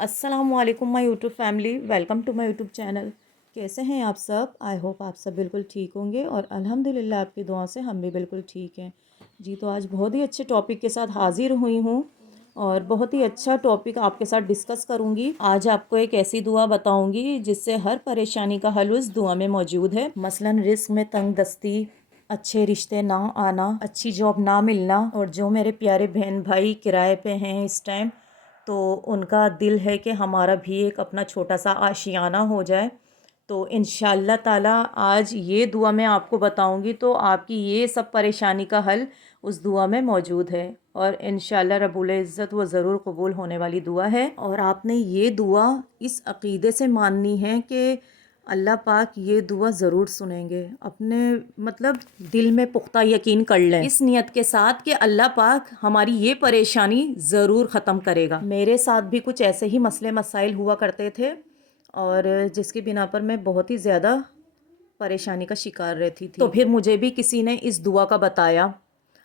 अस्सलामुअलैकुम my YouTube family, welcome to my YouTube channel. कैसे हैं आप सब? आई होप आप सब बिल्कुल ठीक होंगे और अल्हम्दुलिल्लाह आपकी दुआ से हम भी बिल्कुल ठीक हैं जी। तो आज बहुत ही अच्छे टॉपिक के साथ हाज़िर हुई हूँ और बहुत ही अच्छा टॉपिक आपके साथ डिस्कस करूँगी। आज आपको एक ऐसी दुआ बताऊँगी जिससे हर परेशानी का हल उस दुआ में मौजूद है। मसलन रिस्क में तंग दस्ती, अच्छे रिश्ते ना आना, अच्छी जॉब ना मिलना, और जो मेरे प्यारे बहन भाई किराए पे हैं इस टाइम, तो उनका दिल है कि हमारा भी एक अपना छोटा सा आशियाना हो जाए। तो इंशाअल्लाह ताला आज ये दुआ मैं आपको बताऊंगी, तो आपकी ये सब परेशानी का हल उस दुआ में मौजूद है और इंशाअल्लाह रब्बुल इज़्ज़त वो ज़रूर कबूल होने वाली दुआ है। और आपने ये दुआ इस अक़ीदे से माननी है कि अल्लाह पाक ये दुआ ज़रूर सुनेंगे। अपने मतलब दिल में पुख्ता यकीन कर लें इस नियत के साथ कि अल्लाह पाक हमारी ये परेशानी ज़रूर ख़त्म करेगा। मेरे साथ भी कुछ ऐसे ही मसले मसाइल हुआ करते थे और जिसकी बिना पर मैं बहुत ही ज़्यादा परेशानी का शिकार रहती थी। तो फिर मुझे भी किसी ने इस दुआ का बताया।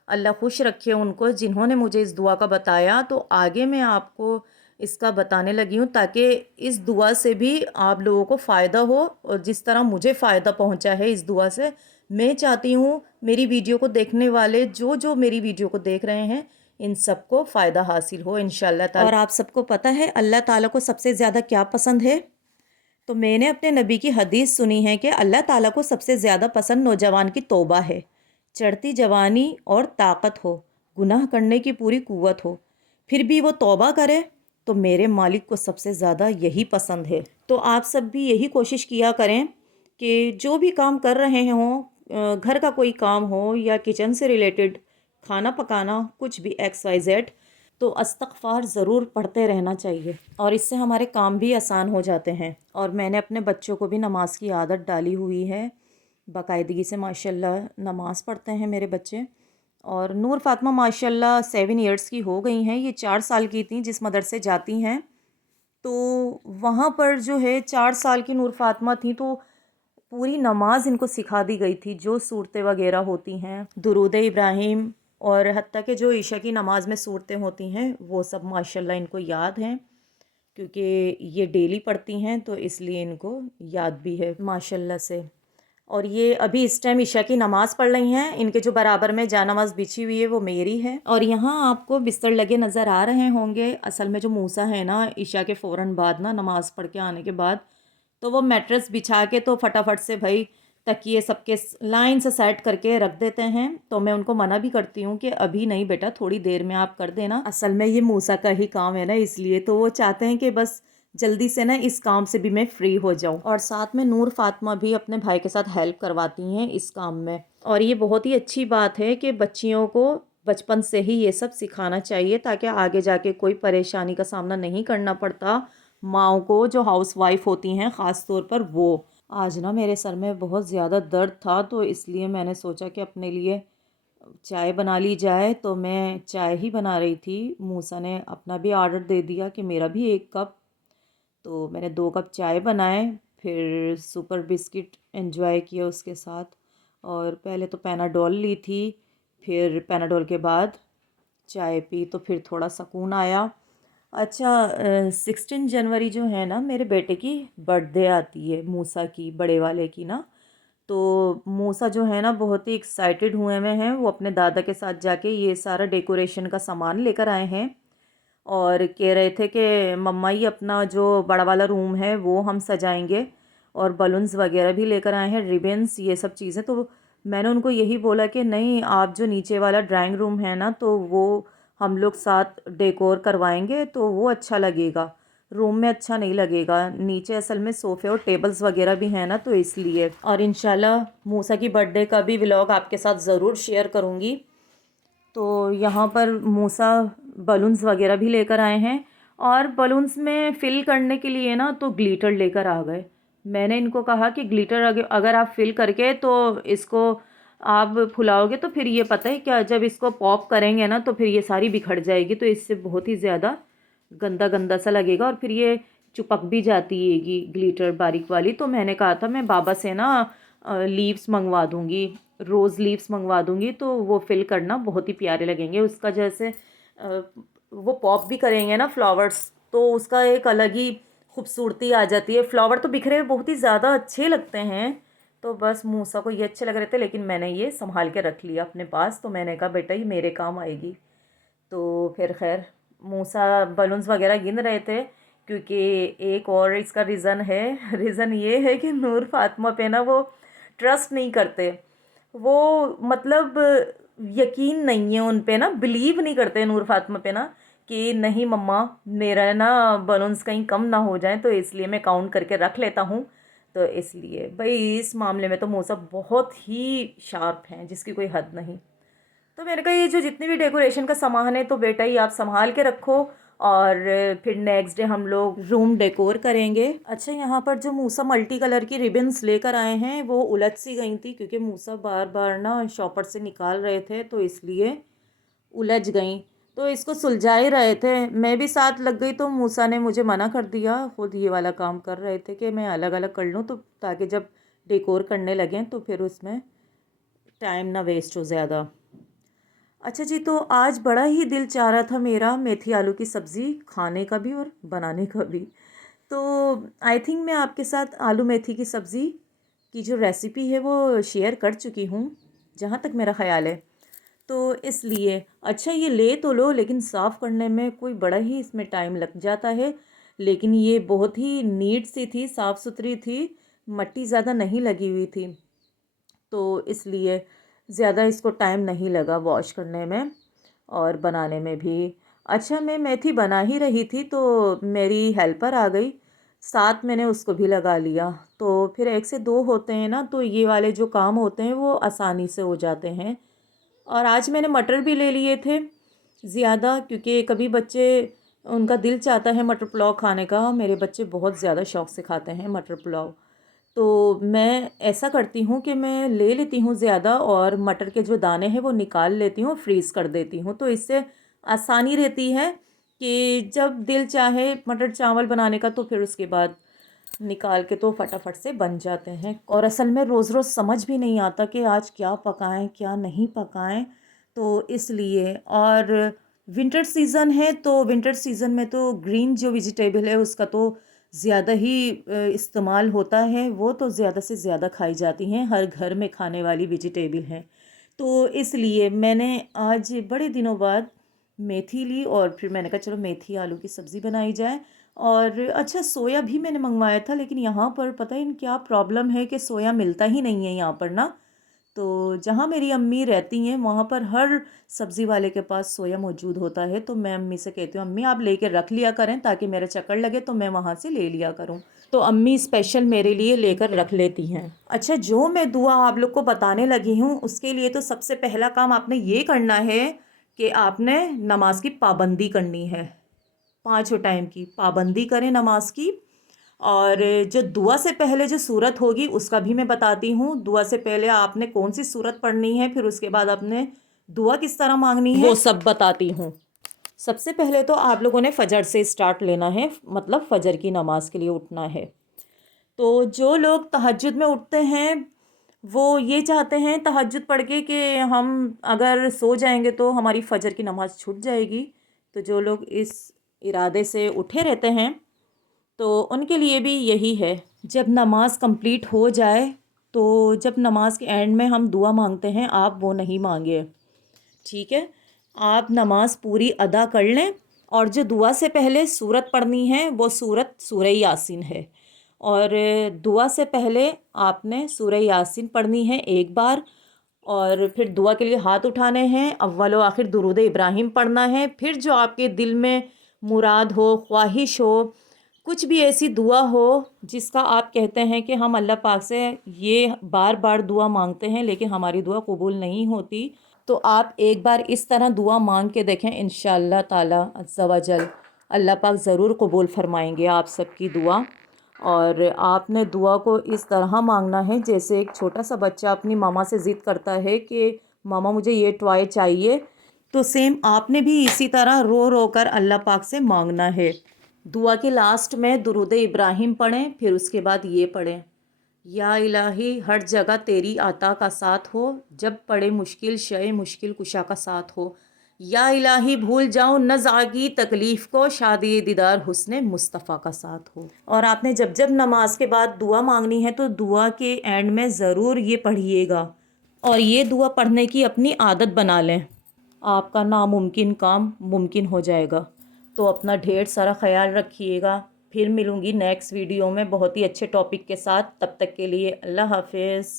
अल्लाह खुश रखे उनको जिन्होंने मुझे इस दुआ का बताया। तो आगे मैं आपको इसका बताने लगी हूँ ताकि इस दुआ से भी आप लोगों को फ़ायदा हो, और जिस तरह मुझे फ़ायदा पहुँचा है इस दुआ से, मैं चाहती हूँ मेरी वीडियो को देखने वाले जो जो मेरी वीडियो को देख रहे हैं इन सबको फ़ायदा हासिल हो इंशाअल्लाह ताला। और आप सबको पता है अल्लाह ताला को सबसे ज़्यादा क्या पसंद है? तो मैंने अपने नबी की हदीस सुनी है कि अल्लाह ताला को सबसे ज़्यादा पसंद नौजवान की तौबा है। चढ़ती जवानी और ताकत हो, गुनाह करने की पूरी कुव्वत हो, फिर भी वो तौबा करे, तो मेरे मालिक को सबसे ज़्यादा यही पसंद है। तो आप सब भी यही कोशिश किया करें कि जो भी काम कर रहे हों, घर का कोई काम हो या किचन से रिलेटेड खाना पकाना, कुछ भी एक्स वाई जेड, तो अस्तगफार ज़रूर पढ़ते रहना चाहिए और इससे हमारे काम भी आसान हो जाते हैं। और मैंने अपने बच्चों को भी नमाज की आदत डाली हुई है, बाकायदगी से माशाल्लाह नमाज़ पढ़ते हैं मेरे बच्चे। और नूर फ़ातिमा माशाल्लाह 7 इयर्स की हो गई हैं। ये 4 साल की थी जिस मदरसे जाती हैं, तो वहाँ पर जो है 4 साल की नूर फ़ातिमा थी, तो पूरी नमाज इनको सिखा दी गई थी, जो सूरतें वगैरह होती हैं, दुरूद इब्राहिम, और हत्ता कि जो ईशा की नमाज में सूरतें होती हैं वो सब माशाल्लाह इनको याद हैं, क्योंकि ये डेली पढ़ती हैं तो इसलिए इनको याद भी है माशाल्लाह से। और ये अभी इस टाइम ईशा की नमाज़ पढ़ रही हैं। इनके जो बराबर में जानमाज़ बिछी हुई है वो मेरी है। और यहाँ आपको बिस्तर लगे नज़र आ रहे होंगे। असल में जो मूसा है ना, ईशा के फ़ौरन बाद ना, नमाज़ पढ़ के आने के बाद, तो वो मैट्रेस बिछा के तो फटाफट से भाई तकिए सबके लाइन से सेट करके रख देते हैं। तो मैं उनको मना भी करती हूँ कि अभी नहीं बेटा, थोड़ी देर में आप कर देना। असल में ये मूसा का ही काम है ना, इसलिए तो वो चाहते हैं कि बस जल्दी से ना इस काम से भी मैं फ्री हो जाऊं। और साथ में नूर फ़ातिमा भी अपने भाई के साथ हेल्प करवाती हैं इस काम में। और ये बहुत ही अच्छी बात है कि बच्चियों को बचपन से ही ये सब सिखाना चाहिए ताकि आगे जाके कोई परेशानी का सामना नहीं करना पड़ता माओं को, जो हाउस वाइफ होती हैं ख़ास तौर पर। वो आज ना मेरे सर में बहुत ज़्यादा दर्द था, तो इसलिए मैंने सोचा कि अपने लिए चाय बना ली जाए। तो मैं चाय ही बना रही थी। मूसा ने अपना भी ऑर्डर दे दिया कि मेरा भी 1 कप। तो मैंने 2 कप चाय बनाए, फिर सुपर बिस्किट एंजॉय किया उसके साथ। और पहले तो पैनाडोल ली थी, फिर पैनाडोल के बाद चाय पी, तो फिर थोड़ा सुकून आया। अच्छा, 16 जनवरी जो है ना, मेरे बेटे की बर्थडे आती है, मूसा की, बड़े वाले की ना। तो मूसा जो है ना बहुत ही एक्साइटेड हुए में हैं। वो अपने दादा के साथ जाके ये सारा डेकोरेशन का सामान लेकर आए हैं और कह रहे थे कि मम्मा ये अपना जो बड़ा वाला रूम है वो हम सजाएंगे, और बलून्स वगैरह भी लेकर आए हैं, रिबन्स, ये सब चीज़ें। तो मैंने उनको यही बोला कि नहीं, आप जो नीचे वाला ड्राइंग रूम है ना, तो वो हम लोग साथ डेकोर करवाएंगे तो वो अच्छा लगेगा, रूम में अच्छा नहीं लगेगा। नीचे असल में सोफ़े और टेबल्स वगैरह भी हैं ना, तो इसलिए। और इंशाल्लाह मूसा की बर्थडे का भी व्लॉग आपके साथ ज़रूर शेयर करूँगी। तो यहाँ पर मूसा बलून्स वगैरह भी लेकर आए हैं, और बलून्स में फ़िल करने के लिए ना तो ग्लिटर लेकर आ गए। मैंने इनको कहा कि ग्लिटर अगर आप फ़िल करके तो इसको आप फुलाओगे तो फिर ये पता है क्या, जब इसको पॉप करेंगे ना तो फिर ये सारी बिखर जाएगी, तो इससे बहुत ही ज़्यादा गंदा गंदा सा लगेगा और फिर ये चिपक भी जाती हैगी ग्लिटर बारीक वाली। तो मैंने कहा था मैं बाबा से ना लीव्स मंगवा दूँगी, रोज़ लीव्स मंगवा दूँगी, तो वो फिल करना बहुत ही प्यारे लगेंगे। उसका जैसे वो पॉप भी करेंगे ना फ्लावर्स, तो उसका एक अलग ही खूबसूरती आ जाती है। फ्लावर तो बिखरे हुए बहुत ही ज़्यादा अच्छे लगते हैं, तो बस मूसा को ये अच्छे लग रहे थे, लेकिन मैंने ये संभाल के रख लिया अपने पास। तो मैंने कहा बेटा ये मेरे काम आएगी। तो फिर खैर मूसा बलून्स वगैरह गिन रहे थे, क्योंकि एक और इसका रीज़न है। रीज़न ये है कि नूर फातिमा पे ना वो ट्रस्ट नहीं करते, वो मतलब यकीन नहीं है उन पे ना, बिलीव नहीं करते नूर फातिमा पे ना, कि नहीं मम्मा मेरा ना बलून्स कहीं कम ना हो जाए, तो इसलिए मैं काउंट करके रख लेता हूँ। तो इसलिए भाई इस मामले में तो मौसा बहुत ही शार्प हैं, जिसकी कोई हद नहीं। तो मैंने कहा ये जो जितनी भी डेकोरेशन का सामान है तो बेटा ही आप संभाल के रखो, और फिर नेक्स्ट डे हम लोग रूम डेकोर करेंगे। अच्छा, यहाँ पर जो मूसा मल्टी कलर की रिबन्स लेकर आए हैं वो उलझ सी गई थी, क्योंकि मूसा बार बार ना शॉपर से निकाल रहे थे, तो इसलिए उलझ गई। तो इसको सुलझा ही रहे थे, मैं भी साथ लग गई, तो मूसा ने मुझे मना कर दिया। खुद ये वाला काम कर रहे थे कि मैं अलग अलग कर लूँ, तो ताकि जब डेकोर करने लगें तो फिर उसमें टाइम ना वेस्ट हो ज़्यादा। अच्छा जी, तो आज बड़ा ही दिल चाह रहा था मेरा मेथी आलू की सब्ज़ी खाने का भी और बनाने का भी। तो आई थिंक मैं आपके साथ आलू मेथी की सब्ज़ी की जो रेसिपी है वो शेयर कर चुकी हूँ, जहाँ तक मेरा ख़्याल है। तो इसलिए अच्छा ये ले तो लो, लेकिन साफ़ करने में कोई बड़ा ही इसमें टाइम लग जाता है। लेकिन ये बहुत ही नीट सी थी, साफ़ सुथरी थी, मट्टी ज़्यादा नहीं लगी हुई थी, तो इसलिए ज़्यादा इसको टाइम नहीं लगा वॉश करने में और बनाने में भी। अच्छा, मैं मेथी बना ही रही थी तो मेरी हेल्पर आ गई, साथ मैंने उसको भी लगा लिया। तो फिर एक से दो होते हैं ना, तो ये वाले जो काम होते हैं वो आसानी से हो जाते हैं। और आज मैंने मटर भी ले लिए थे ज़्यादा, क्योंकि कभी बच्चे उनका दिल चाहता है मटर पुलाव खाने का। मेरे बच्चे बहुत ज़्यादा शौक़ से खाते हैं मटर पुलाव। तो मैं ऐसा करती हूँ कि मैं ले लेती हूँ ज़्यादा, और मटर के जो दाने हैं वो निकाल लेती हूँ, फ्रीज़ कर देती हूँ, तो इससे आसानी रहती है कि जब दिल चाहे मटर चावल बनाने का तो फिर उसके बाद निकाल के तो फटाफट से बन जाते हैं। और असल में रोज़ रोज़ समझ भी नहीं आता कि आज क्या पकाएं क्या नहीं पकाएं, तो इसलिए। और विंटर सीज़न है, तो विंटर सीज़न में तो ग्रीन जो वेजिटेबल है उसका तो ज़्यादा ही इस्तेमाल होता है, वो तो ज़्यादा से ज़्यादा खाई जाती हैं, हर घर में खाने वाली वेजिटेबल हैं। तो इसलिए मैंने आज बड़े दिनों बाद मेथी ली, और फिर मैंने कहा चलो मेथी आलू की सब्ज़ी बनाई जाए। और अच्छा, सोया भी मैंने मंगवाया था, लेकिन यहाँ पर पता ही नहीं क्या प्रॉब्लम है कि सोया मिलता ही नहीं है यहाँ पर ना। तो जहाँ मेरी अम्मी रहती हैं वहाँ पर हर सब्ज़ी वाले के पास सोया मौजूद होता है, तो मैं अम्मी से कहती हूँ अम्मी आप लेके रख लिया करें, ताकि मेरा चक्कर लगे तो मैं वहाँ से ले लिया करूँ। तो अम्मी स्पेशल मेरे लिए लेकर रख लेती हैं। अच्छा, जो मैं दुआ आप लोग को बताने लगी हूँ उसके लिए तो सबसे पहला काम आपने ये करना है कि आपने नमाज की पाबंदी करनी है, 5 टाइम की पाबंदी करें नमाज की। और जो दुआ से पहले जो सूरत होगी उसका भी मैं बताती हूँ। दुआ से पहले आपने कौन सी सूरत पढ़नी है, फिर उसके बाद आपने दुआ किस तरह मांगनी है, वो सब बताती हूँ। सबसे पहले तो आप लोगों ने फ़जर से स्टार्ट लेना है, मतलब फ़जर की नमाज़ के लिए उठना है। तो जो लोग तहज्जुद में उठते हैं वो ये चाहते हैं तहज्जुद पढ़ के कि हम अगर सो जाएंगे तो हमारी फ़जर की नमाज़ छूट जाएगी। तो जो लोग इस इरादे से उठे रहते हैं तो उनके लिए भी यही है, जब नमाज कंप्लीट हो जाए तो जब नमाज के एंड में हम दुआ मांगते हैं आप वो नहीं मांगे, ठीक है। आप नमाज पूरी अदा कर लें, और जो दुआ से पहले सूरत पढ़नी है वो सूरत सूरह यासीन है। और दुआ से पहले आपने सूरह यासीन पढ़नी है एक बार, और फिर दुआ के लिए हाथ उठाने हैं, अव्वल व आखिर दुरूद इब्राहिम पढ़ना है। फिर जो आपके दिल में मुराद हो, ख्वाहिश हो, कुछ भी ऐसी दुआ हो जिसका आप कहते हैं कि हम अल्लाह पाक से ये बार बार दुआ मांगते हैं लेकिन हमारी दुआ कबूल नहीं होती, तो आप एक बार इस तरह दुआ मांग के देखें, इंशाअल्लाह ताला अज़्ज़ा वजल अल्लाह पाक ज़रूर कबूल फ़रमाएंगे आप सबकी दुआ। और आपने दुआ को इस तरह मांगना है जैसे एक छोटा सा बच्चा अपनी मामा से ज़िद करता है कि मामा मुझे ये टॉय चाहिए, तो सेम आपने भी इसी तरह रो रो कर अल्लाह पाक से मांगना है। दुआ के लास्ट में दुरूद इब्राहिम पढ़ें, फिर उसके बाद ये पढ़ें, या इलाही हर जगह तेरी आता का साथ हो, जब पड़े मुश्किल शय मुश्किल कुशा का साथ हो। या इलाही भूल जाऊं न ज़ागी तकलीफ़ को, शादी दीदार हुस्ने मुस्तफ़ा का साथ हो। और आपने जब जब नमाज के बाद दुआ मांगनी है तो दुआ के एंड में ज़रूर ये पढ़िएगा और ये दुआ पढ़ने की अपनी आदत बना लें, आपका नामुमकिन काम मुमकिन हो जाएगा। तो अपना ढेर सारा ख्याल रखिएगा। फिर मिलूँगी नेक्स्ट वीडियो में बहुत ही अच्छे टॉपिक के साथ। तब तक के लिए अल्लाह हाफिज़।